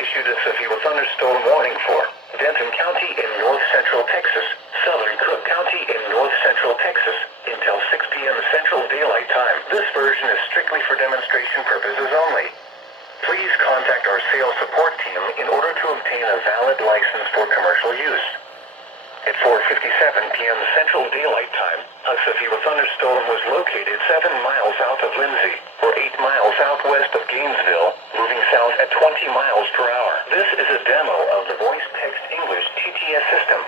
issued a severe thunderstorm warning for Denton County in north central Texas, southern Cook County in north central Texas, until 6 p.m. Central Daylight Time. This version is strictly for demonstration purposes only. Please contact our sales support team in order to obtain a valid license for commercial use. At 4:57 p.m. Central Daylight Time, a severe thunderstorm was located 7 miles south of Lindsay, or 8 miles southwest of Gainesville, moving south at 20 miles per hour. This is a demo of the Voice Text English TTS system.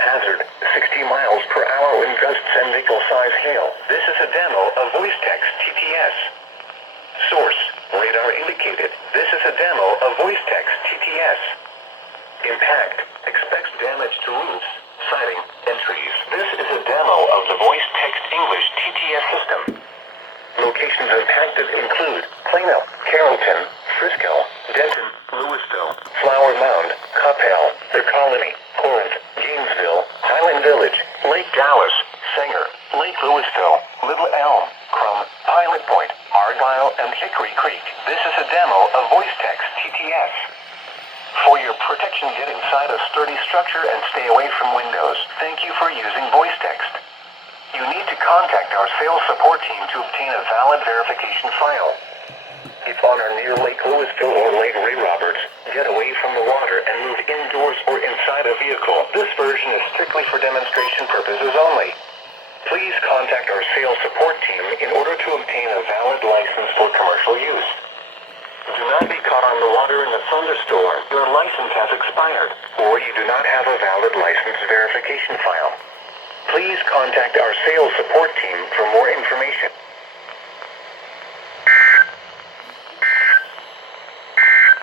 Hazard, 60 miles per hour wind gusts and nickel-size hail. This is a demo of Voice Text TTS. Source, radar indicated. This is a demo of Voice Text TTS. Impact, expects damage to roofs, siding, and trees. This is a demo of the Voice Text English TTS system. Locations impacted include Plano, Carrollton, Frisco, Denton, Louisville, Flower Mound, Coppell, The Colony, Corinth, Gainesville, Highland Village, Lake Dallas, Sanger, Lake Louisville, Little Elm, Crum, Pilot Point, Argyle, and Hickory Creek. This is a demo of Voice Text TTS. For your protection, get inside a sturdy structure and stay away from windows. Thank you for using Voice Text. You need to contact our sales support team to obtain a valid verification file. If on or near Lake Louisville or Lake Ray Roberts, get away from the water and move indoors or inside a vehicle. This version is strictly for demonstration purposes only. Please contact our sales support team in order to obtain a valid license for commercial use. Do not be caught on the water in a thunderstorm. Your license has expired, or you do not have a valid license verification file. Please contact our sales support team for more information.